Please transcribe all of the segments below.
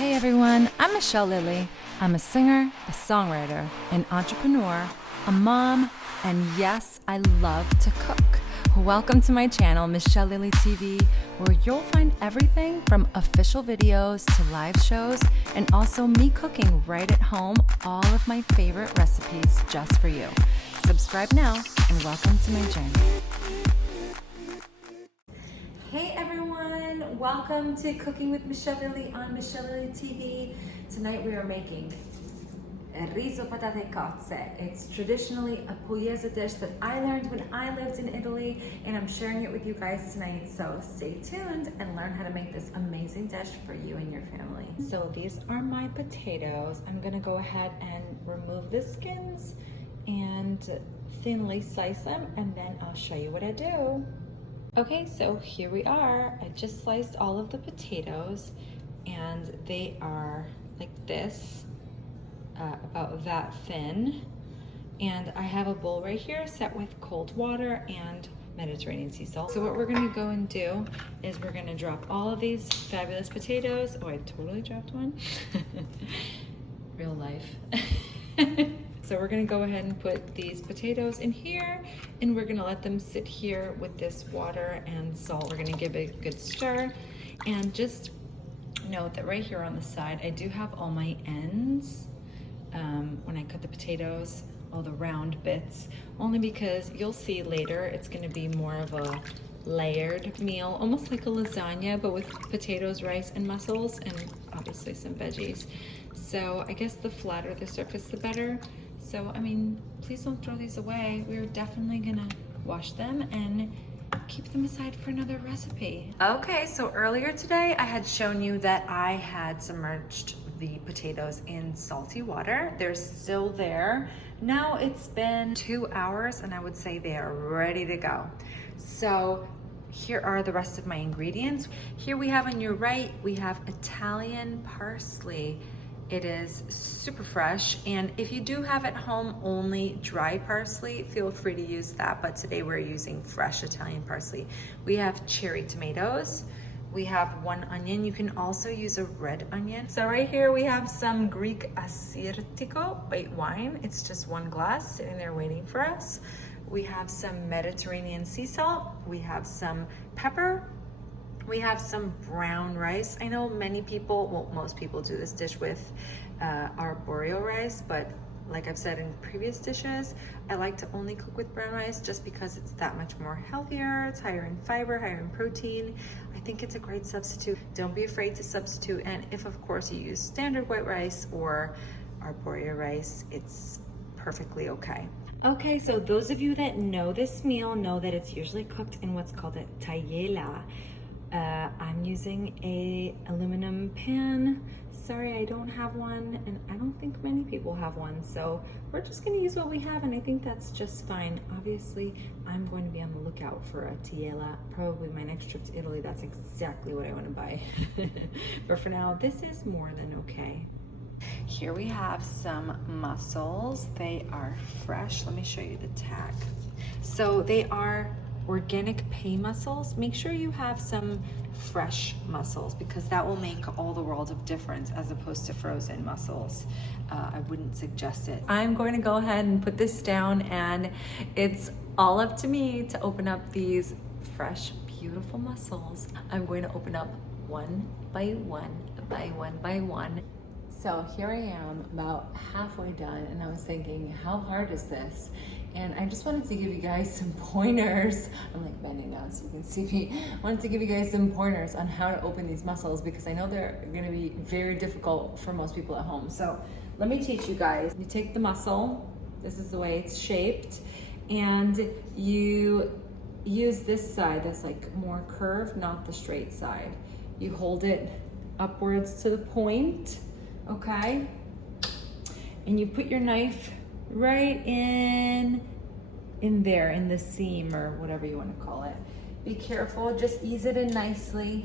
Hey everyone, I'm Michelle Lily. I'm a singer, a songwriter, an entrepreneur, a mom, and yes, I love to cook. Welcome to my channel, MichelleLilyTV, where you'll find everything from official videos to live shows, and also me cooking right at home all of my favorite recipes just for you. Subscribe now, and welcome to my journey. Hey everyone, welcome to Cooking with Michelle Lily on MichelleLilyTV. Tonight we are making Riso Patate Cozze. It's traditionally a Pugliese dish that I learned when I lived in Italy, and I'm sharing it with you guys tonight, so stay tuned and learn how to make this amazing dish for you and your family. So these are my potatoes. I'm gonna go ahead and remove the skins and thinly slice them, and then I'll show you what I do. Okay, so here we are. I just sliced all of the potatoes, and they are like this, about that thin. And I have a bowl right here set with cold water and Mediterranean sea salt. So what we're gonna go and do is we're gonna drop all of these fabulous potatoes. Oh, I totally dropped one. Real life. So we're gonna go ahead and put these potatoes in here, and we're gonna let them sit here with this water and salt. We're gonna give it a good stir, and just note that right here on the side, I do have all my ends when I cut the potatoes, all the round bits, only because you'll see later it's gonna be more of a layered meal, almost like a lasagna, but with potatoes, rice, and mussels, and obviously some veggies. So I guess the flatter the surface, the better. So, I mean, please don't throw these away. We're definitely gonna wash them and keep them aside for another recipe. Okay, so earlier today I had shown you that I had submerged the potatoes in salty water. They're still there. Now it's been 2 hours, and I would say they are ready to go. So here are the rest of my ingredients. Here we have on your right, we have Italian parsley. It is super fresh, and if you do have at home only dry parsley, feel free to use that, but today we're using fresh Italian parsley. We have cherry tomatoes. We have 1 onion. You can also use a red onion. So right here we have some Greek Assyrtiko white wine. It's just 1 glass sitting there waiting for us. We have some Mediterranean sea salt. We have some pepper. We have some brown rice. I know many people, well, most people do this dish with arborio rice, but like I've said in previous dishes, I like to only cook with brown rice just because it's that much more healthier. It's higher in fiber, higher in protein. I think it's a great substitute. Don't be afraid to substitute. And if of course you use standard white rice or arborio rice, it's perfectly okay. Okay, so those of you that know this meal know that it's usually cooked in what's called a tagliella. I'm using a aluminum pan. Sorry, I don't have one, and I don't think many people have one, so we're just gonna use what we have, and I think that's just fine. Obviously, I'm going to be on the lookout for a tagliella. Probably my next trip to Italy, that's exactly what I want to buy. But for now, this is more than okay. Here we have some mussels. They are fresh. Let me show you the tag. So they are organic pay mussels. Make sure you have some fresh mussels, because that will make all the world of difference as opposed to frozen mussels. I wouldn't suggest it. I'm going to go ahead and put this down, and it's all up to me to open up these fresh, beautiful mussels. I'm going to open up one by one by one by one. So here I am, about halfway done, and I was thinking, how hard is this? And I just wanted to give you guys some pointers. I'm like bending down so you can see me. I wanted to give you guys some pointers on how to open these mussels, because I know they're gonna be very difficult for most people at home. So let me teach you guys. You take the mussel, this is the way it's shaped, and you use this side that's like more curved, not the straight side. You hold it upwards to the point, okay? And you put your knife right in there, in the seam, or whatever you want to call it. Be careful, just ease it in nicely.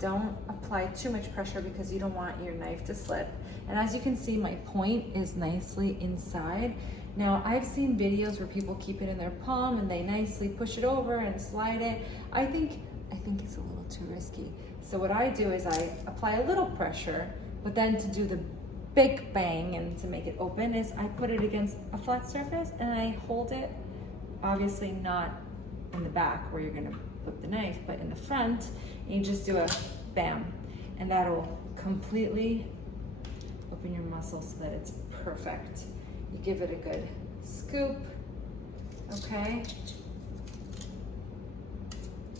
Don't apply too much pressure because you don't want your knife to slip. And as you can see, my point is nicely inside. Now, I've seen videos where people keep it in their palm and they nicely push it over and slide it. I think it's a little too risky. So what I do is I apply a little pressure, but then to do the big bang and to make it open is I put it against a flat surface and I hold it, obviously not in the back where you're gonna put the knife, but in the front, and you just do a bam, and that'll completely open your mussel so that it's perfect. You give it a good scoop, okay?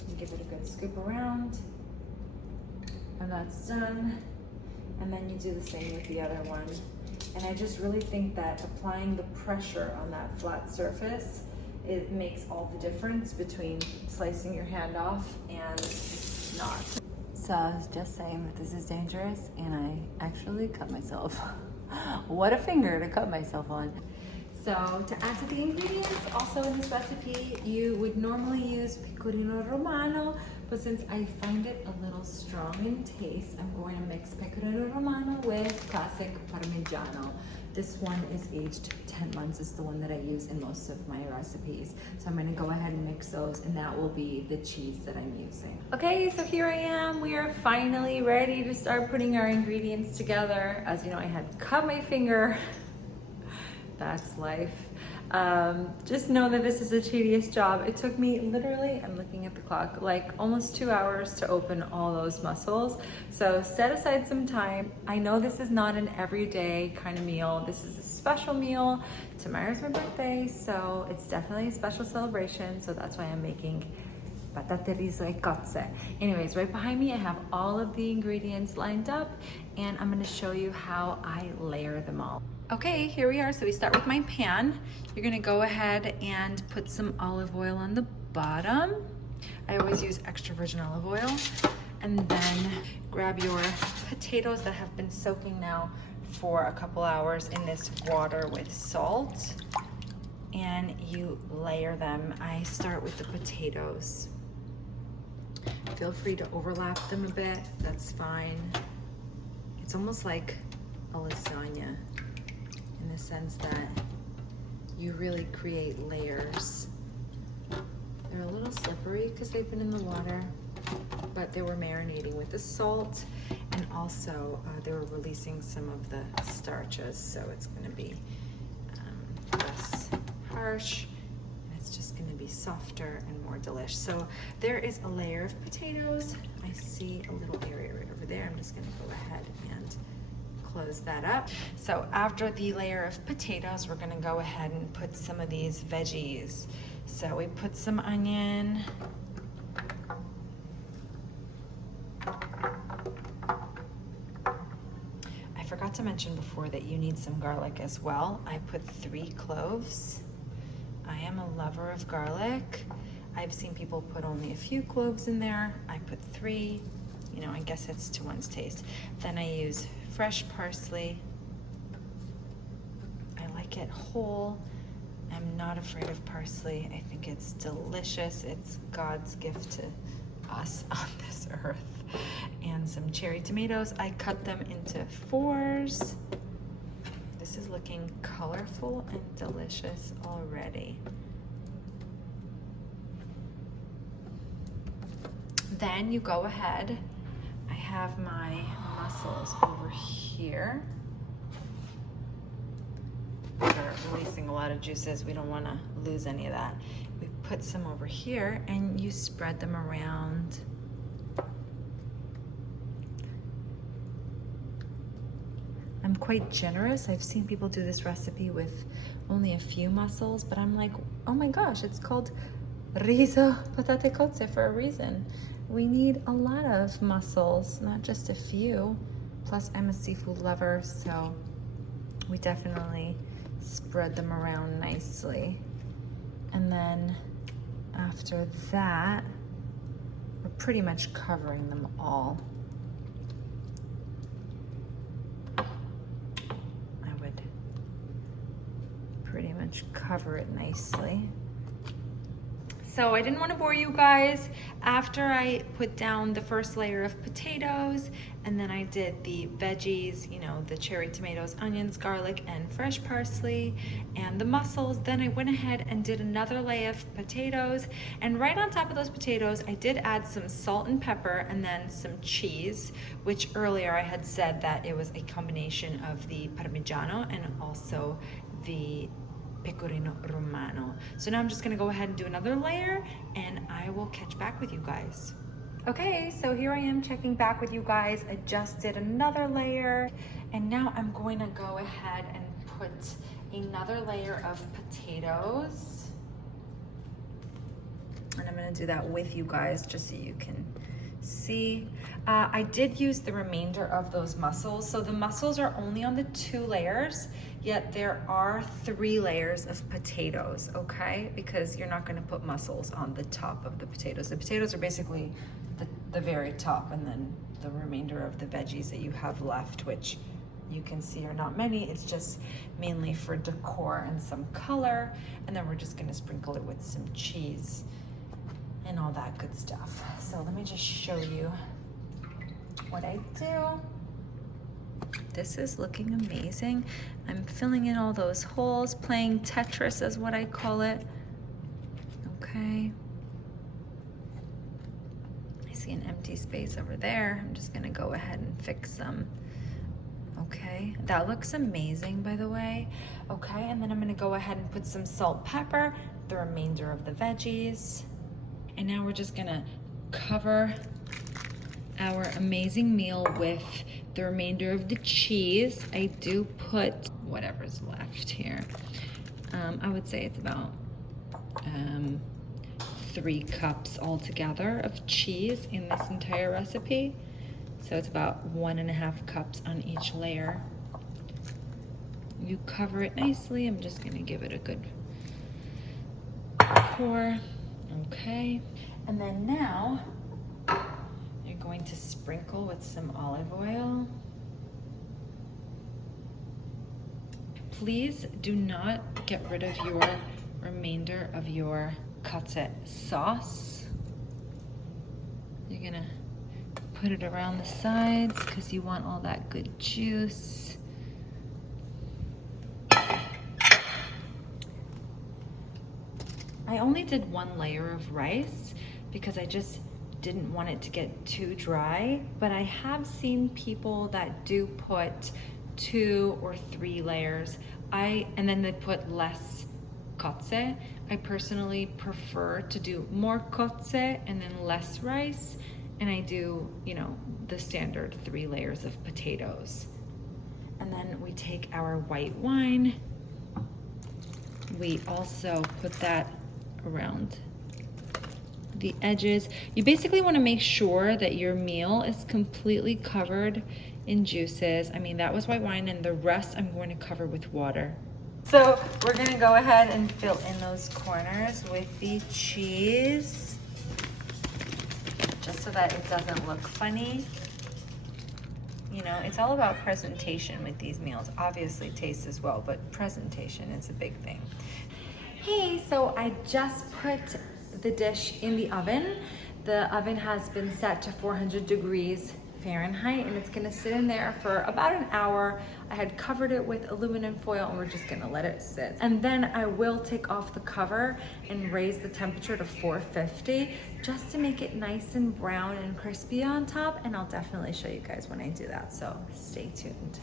You give it a good scoop around, and that's done. And then you do the same with the other one. And I just really think that applying the pressure on that flat surface, it makes all the difference between slicing your hand off and not. So I was just saying that this is dangerous, and I actually cut myself. What a finger to cut myself on. So to add to the ingredients, also in this recipe, you would normally use pecorino romano, but since I find it a little strong in taste, I'm going to mix pecorino romano with classic parmigiano. This one is aged 10 months. It's the one that I use in most of my recipes. So I'm gonna go ahead and mix those, and that will be the cheese that I'm using. Okay, so here I am. We are finally ready to start putting our ingredients together. As you know, I had cut my finger. That's life. Just know that this is a tedious job. It took me literally, I'm looking at the clock, like almost 2 hours to open all those mussels. So set aside some time. I know this is not an everyday kind of meal. This is a special meal. Tomorrow's my birthday, so it's definitely a special celebration. So that's why I'm making patate, riso, e cozze. Anyways, right behind me, I have all of the ingredients lined up, and I'm gonna show you how I layer them all. Okay, here we are. So we start with my pan. You're gonna go ahead and put some olive oil on the bottom. I always use extra virgin olive oil. And then grab your potatoes that have been soaking now for a couple hours in this water with salt. And you layer them. I start with the potatoes. Feel free to overlap them a bit, that's fine. It's almost like a lasagna, in the sense that you really create layers. They're a little slippery because they've been in the water, but they were marinating with the salt, and also they were releasing some of the starches, so it's going to be less harsh, and it's just going to be softer and more delish. So there is a layer of potatoes. I see a little area right over there. I'm just going to go ahead and close that up. So after the layer of potatoes, we're gonna go ahead and put some of these veggies. So we put some onion. I forgot to mention before that you need some garlic as well. I put 3 cloves. I am a lover of garlic. I've seen people put only a few cloves in there. I put 3. You know, I guess it's to one's taste. Then I use fresh parsley. I like it whole. I'm not afraid of parsley. I think it's delicious. It's God's gift to us on this earth. And some cherry tomatoes. I cut them into 4s. This is looking colorful and delicious already. Then you go ahead. I have my mussels over here. They're releasing a lot of juices. We don't want to lose any of that. We put some over here, and you spread them around. I'm quite generous. I've seen people do this recipe with only a few mussels, but I'm like, oh my gosh, it's called Riso Patate Cozze for a reason. We need a lot of mussels, not just a few. Plus, I'm a seafood lover, so we definitely spread them around nicely. And then after that, we're pretty much covering them all. I would pretty much cover it nicely. So I didn't want to bore you guys. After I put down the first layer of potatoes, and then I did the veggies, you know, the cherry tomatoes, onions, garlic, and fresh parsley, and the mussels, then I went ahead and did another layer of potatoes. And right on top of those potatoes, I did add some salt and pepper and then some cheese, which earlier I had said that it was a combination of the Parmigiano and also the Pecorino Romano. So now I'm just gonna go ahead and do another layer and I will catch back with you guys. Okay, so here I am checking back with you guys. I just did another layer and now I'm going to go ahead and put another layer of potatoes. And I'm gonna do that with you guys just so you can see. I did use the remainder of those mussels. So the mussels are only on the 2 layers, yet there are 3 layers of potatoes, okay? Because you're not gonna put mussels on the top of the potatoes. The potatoes are basically the very top, and then the remainder of the veggies that you have left, which you can see are not many. It's just mainly for decor and some color. And then we're just gonna sprinkle it with some cheese and all that good stuff. So let me just show you what I do. This is looking amazing. I'm filling in all those holes, playing Tetris is what I call it. Okay. I see an empty space over there. I'm just gonna go ahead and fix some. Okay, that looks amazing, by the way. Okay, and then I'm gonna go ahead and put some salt, pepper, the remainder of the veggies. And now we're just gonna cover our amazing meal with the remainder of the cheese. I do put whatever's left here. I would say it's about 3 cups altogether of cheese in this entire recipe. So it's about 1.5 cups on each layer. You cover it nicely. I'm just gonna give it a good pour. Okay, and then now you're going to sprinkle with some olive oil. Please do not get rid of your remainder of your cozze sauce. You're gonna put it around the sides because you want all that good juice. I only did 1 layer of rice because I just didn't want it to get too dry, but I have seen people that do put 2 or 3 layers. And then they put less cozze. I personally prefer to do more cozze and then less rice, and I do, you know, the standard 3 layers of potatoes. And then we take our white wine. We also put that around the edges. You basically want to make sure that your meal is completely covered in juices. I mean, that was white wine, and the rest I'm going to cover with water. So we're going to go ahead and fill in those corners with the cheese, just so that it doesn't look funny. You know, it's all about presentation with these meals. Obviously taste as well, but presentation is a big thing. Hey, so I just put the dish in the oven. The oven has been set to 400 degrees Fahrenheit, and it's gonna sit in there for about an hour. I had covered it with aluminum foil, and we're just gonna let it sit. And then I will take off the cover and raise the temperature to 450 just to make it nice and brown and crispy on top, and I'll definitely show you guys when I do that, so stay tuned.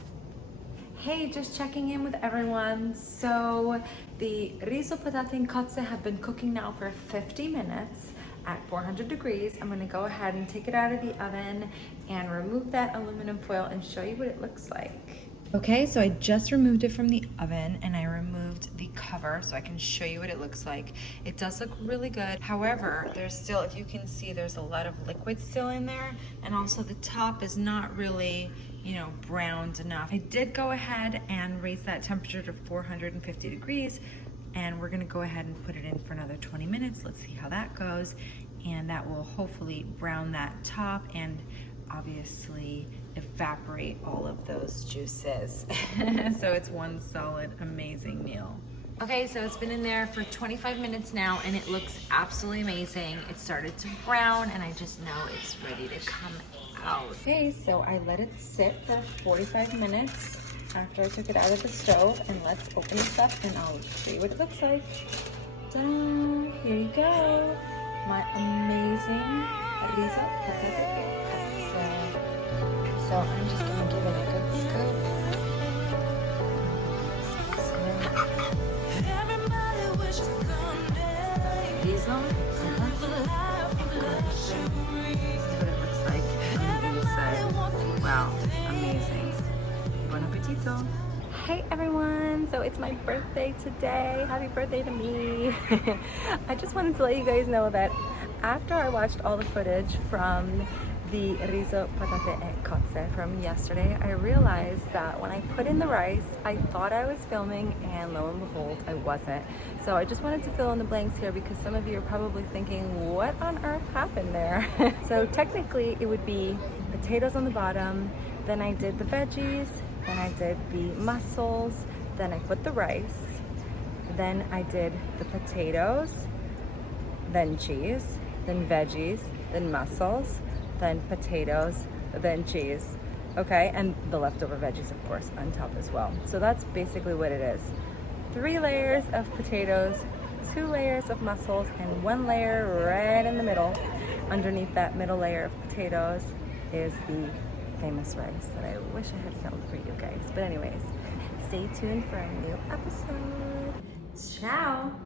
Hey, just checking in with everyone. So the riso patate and cozze have been cooking now for 50 minutes at 400 degrees. I'm gonna go ahead and take it out of the oven and remove that aluminum foil and show you what it looks like. Okay, so I just removed it from the oven and I removed the cover so I can show you what it looks like. It does look really good. However, there's still, if you can see, there's a lot of liquid still in there, and also the top is not really, you know, browned enough. I did go ahead and raise that temperature to 450 degrees, and we're gonna go ahead and put it in for another 20 minutes. Let's see how that goes, and that will hopefully brown that top and obviously evaporate all of those juices. So it's one solid amazing meal. Okay, so it's been in there for 25 minutes now and it looks absolutely amazing. It started to brown and I just know it's ready to come out. Okay, so I let it sit for 45 minutes after I took it out of the stove, and let's open this up and I'll show you what it looks like. Ta-da! Here you go. My amazing Riso Patate. So I'm just gonna give it a good scoop. Riso Patate. This is what it looks like on the inside. Wow, amazing. Buon appetito. Hey everyone, so it's my birthday today. Happy birthday to me. I just wanted to let you guys know that after I watched all the footage from the Riso Patate and Cozze from yesterday, I realized that when I put in the rice, I thought I was filming, and lo and behold, I wasn't. So I just wanted to fill in the blanks here because some of you are probably thinking, what on earth happened there? So technically it would be potatoes on the bottom, then I did the veggies, then I did the mussels, then I put the rice, then I did the potatoes, then cheese, then veggies, then mussels, then potatoes, then cheese, okay? And the leftover veggies, of course, on top as well. So that's basically what it is. 3 layers of potatoes, 2 layers of mussels, and 1 layer right in the middle. Underneath that middle layer of potatoes is the famous rice that I wish I had filmed for you guys. But anyways, stay tuned for a new episode. Ciao!